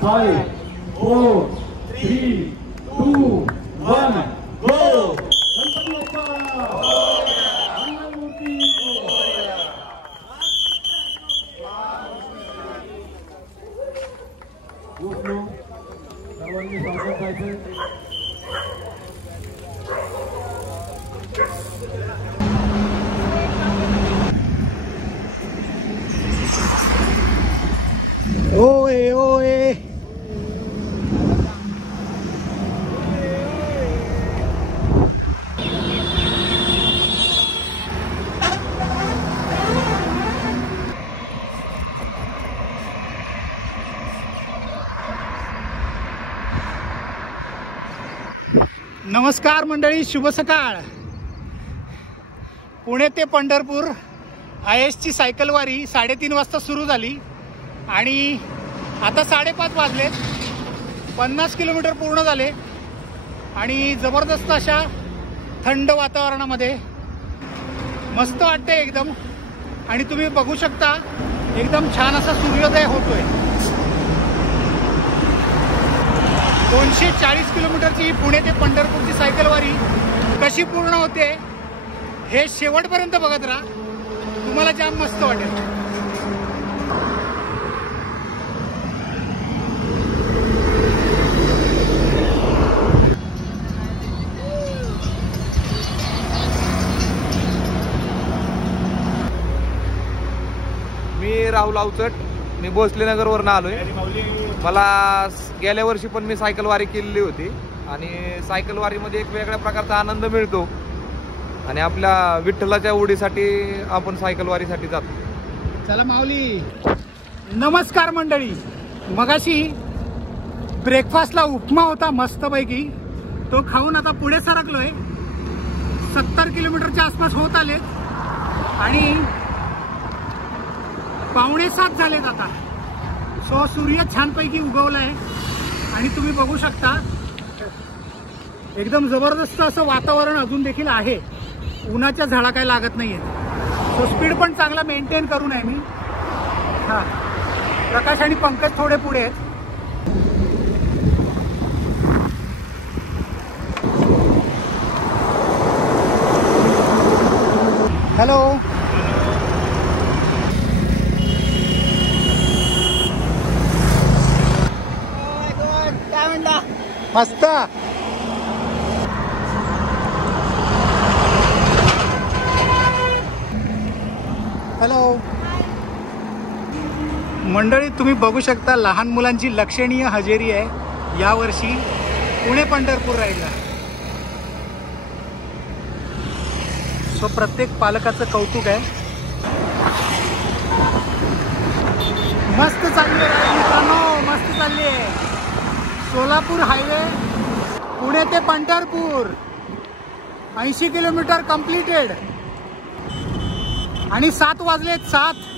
5 4 3 2 1 गो। गणपती बाप्पा मंगलमूर्ती। सर्वांनी स्वागत करायचं। ओए ओए नमस्कार मंडळी, शुभ सकाळ। पुणे ते पंढरपूर IS ची सायकल वारी 3:30 वाजता सुरू झाली आणि आता 5:30 वाजलेत। 50 किलोमीटर पूर्ण झाले आणि जबरदस्त अशा थंड वातावरणामध्ये मस्त वाटते एकदम। आणि तुम्ही बघू शकता एकदम छान असा सूर्योदय होतोय। 240 किलोमीटरची पुणे ते पंढरपूरची सायकल वारी कशी पूर्ण होते हे शेवटपर्यंत बघत राहा, तुम्हाला जाम मस्त वाटेल। मी राहुल अवचट, मी भोसले नगरवरून आलोय। मला गेल्या वर्षी पण मी सायकल वारी केलेली होती आणि सायकल वारीमध्ये एक वेगळ्या प्रकारचा आनंद मिळतो आणि आपल्या विठ्ठलाच्या ओढीसाठी आपण सायकल वारीसाठी जातो। चला माऊली। नमस्कार मंडळी, मगाशी ब्रेकफास्टला उपमा होता मस्तपैकी, तो खाऊन आता पुढे सरकलोय। 70 किलोमीटरच्या आसपास होत आले आणि 6:45 झालेत आता। सो सूर्य छानपैकी उगवलाय आणि तुम्ही बघू शकता एकदम जबरदस्त असं वातावरण अजून देखील आहे। उन्हाच्या झळा काय लागत नाहीयेत। सो स्पीड पण चांगला मेंटेन करून आहे मी। हा, प्रकाश आणि पंकज थोडे पुढे आहेत। हॅलो, मस्त। हॅलो मंडळी, तुम्ही बघू शकता लहान मुलांची लक्षणीय हजेरी आहे यावर्षी पुणे पंढरपूर राईडला। सो प्रत्येक पालकाचं कौतुक आहे। मस्त चालली आहे मित्रांनो, मस्त चालली आहे। सोलापूर हायवे पुणे ते पंढरपूर 80 किलोमीटर कंप्लीटेड आणि 7 वाजलेत 7।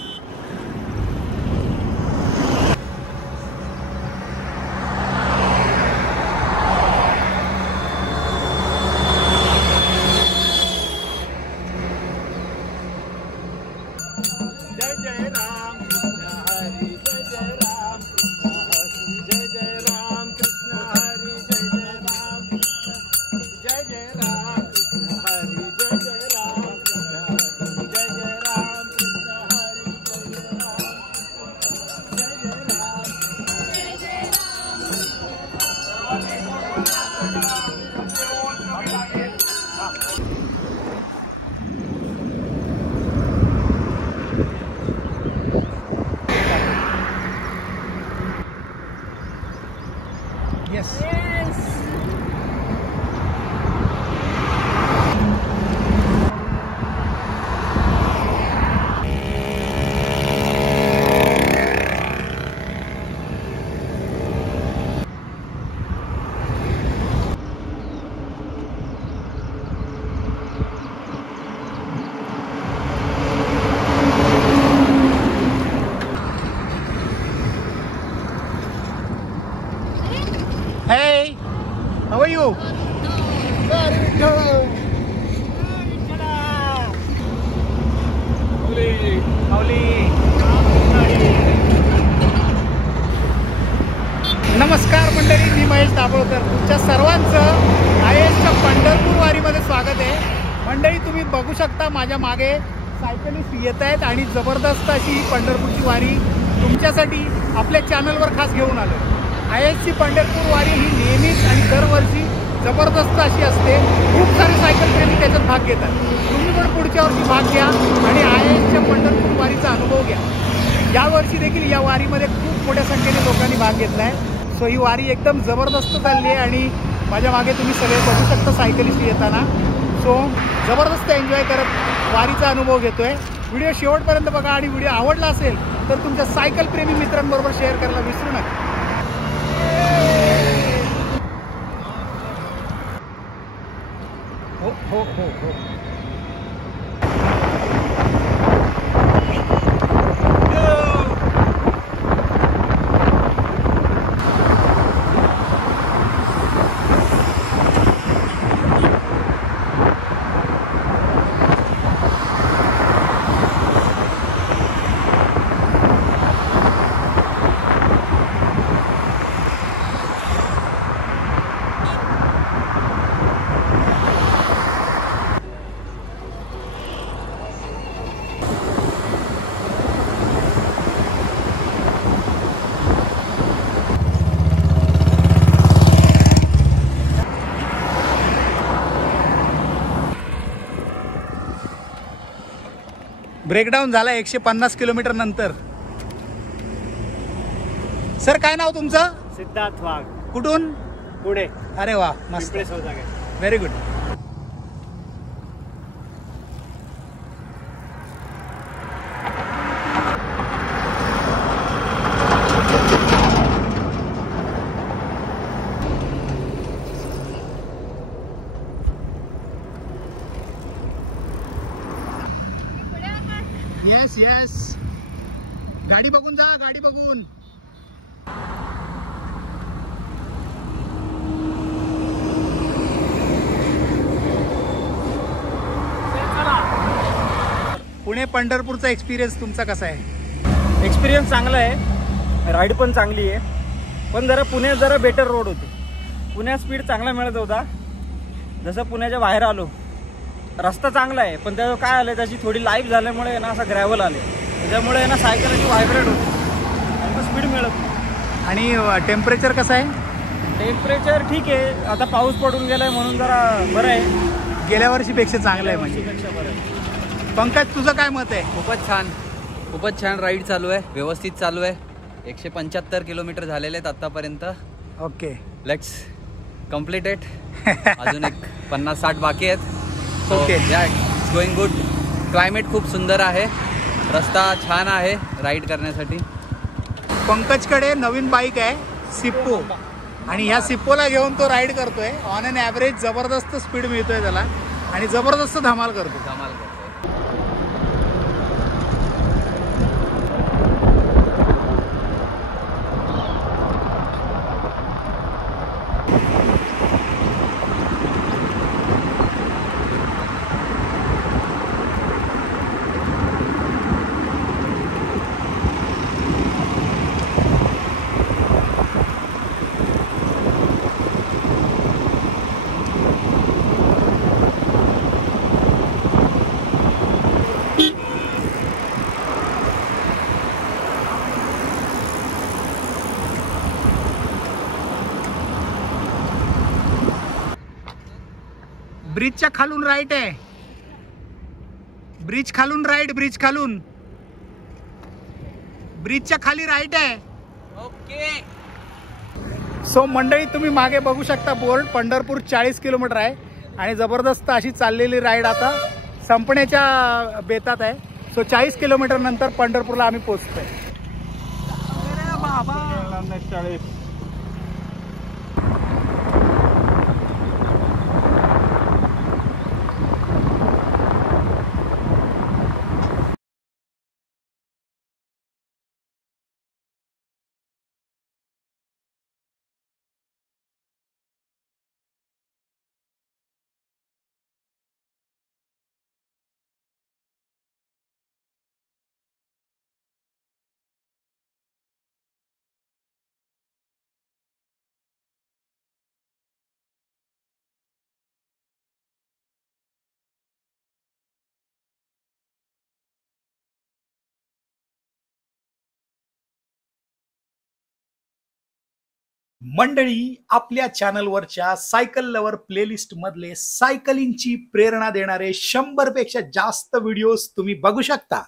Hey, how are you? Very good. Holy. नमस्कार मंडळी, मी महेश दाभोळकर. तुमच्या सर्वांचं आयएसच्या पंढरपूर वारीमध्ये स्वागत आहे. मंडळी, तुम्ही बघू शकता माझ्या मागे सायकलिस्ट येत आहेत आणि जबरदस्त अशी ही पंढरपूरची वारी तुमच्यासाठी आपल्या चॅनलवर खास घेऊन आलो. आयएसची पंढरपूर वारी ही नेहमीच आणि दरवर्षी जबरदस्त अशी असते. खूप सारे सायकल प्रेमी त्याच्यात भाग घेतात. तुम्ही पण पुढच्या वर्षी भाग घ्या आणि आयएसच्या पंढरपूर वारीचा अनुभव घ्या. यावर्षी देखील या वारीमध्ये खूप मोठ्या संख्येने लोकांनी भाग घेतला आहे. सो ही वारी एकदम जबरदस्त चालली आहे आणि माझ्या मागे तुम्ही सगळे बघू शकता सायकलिस्ट येताना. सो जबरदस्त एन्जॉय करत वारीचा अनुभव घेतोय. व्हिडिओ शेवटपर्यंत बघा आणि व्हिडिओ आवडला असेल तर तुमच्या सायकल प्रेमी मित्रांबरोबर शेअर करायला विसरू नका. हो हो हो हो. ब्रेकडाऊन झाला 150 किलोमीटर नंतर. सर, काय नाव तुमचं? सिद्धार्थ वाघ, कुठून? पुणे. अरे वा, मस्त, व्हेरी गुड. येस येस, गाडी बघून जा, गाडी बघून. पुणे पंढरपूरचा एक्सपिरियन्स तुमचा कसा आहे? एक्सपिरियन्स चांगला आहे, राईड पण चांगली आहे, पण जरा पुण्यात जरा बेटर रोड होते. पुण्यात स्पीड चांगला मिळत होता. जसं पुण्याच्या बाहेर आलो, रस्ता चांगला आहे, पण त्याचं काय आलं, त्याची थोडी लाईफ झाल्यामुळे ना असं ग्रॅव्हल आले, त्याच्यामुळे ना सायकल अशी व्हायब्रेट होते आणि स्पीड मिळत नाही. आणि टेम्परेचर कसं आहे? टेम्परेचर ठीक आहे, आता पाऊस पडून गेलाय म्हणून जरा बरं आहे. गेल्या वर्षीपेक्षा चांगलं आहे म्हणजे. बरं आहे. पंकज, तुझं काय मत आहे? खूपच छान राईड चालू आहे, व्यवस्थित चालू आहे. 175 किलोमीटर झालेले आहेत आतापर्यंत. Okay, let's complete it. अजून एक 50-60 बाकी आहेत. Okay, it's going good. Climate खूप सुंदर आहे, रस्ता छान आहे राईड करण्यासाठी. पंकजकडे नवीन बाईक आहे सिप्पो, आणि ह्या सिप्पोला घेऊन तो राईड करतोय. ऑन अन ॲव्हरेज जबरदस्त स्पीड मिळतोय त्याला आणि जबरदस्त धमाल करतो. ब्रिजच्या खालून राईट आहे, ब्रिज खालून राईट, ब्रिज खालून, ब्रिजच्या खाली राईट आहे. ओके. सो मंडळी, तुम्ही मागे बघू शकता बोर्ड. पंढरपूर 40 किलोमीटर आहे आणि जबरदस्त अशी चाललेली राईड आता संपण्याच्या बेतात आहे. सो 40 किलोमीटर नंतर पंढरपूरला आम्ही पोहोचतोय. मंडळी, आपल्या चॅनलवरच्या सायकल लवर प्लेलिस्ट मधले सायकलिंगची प्रेरणा देणारे 100 पेक्षा जास्त व्हिडिओज तुम्ही बघू शकता.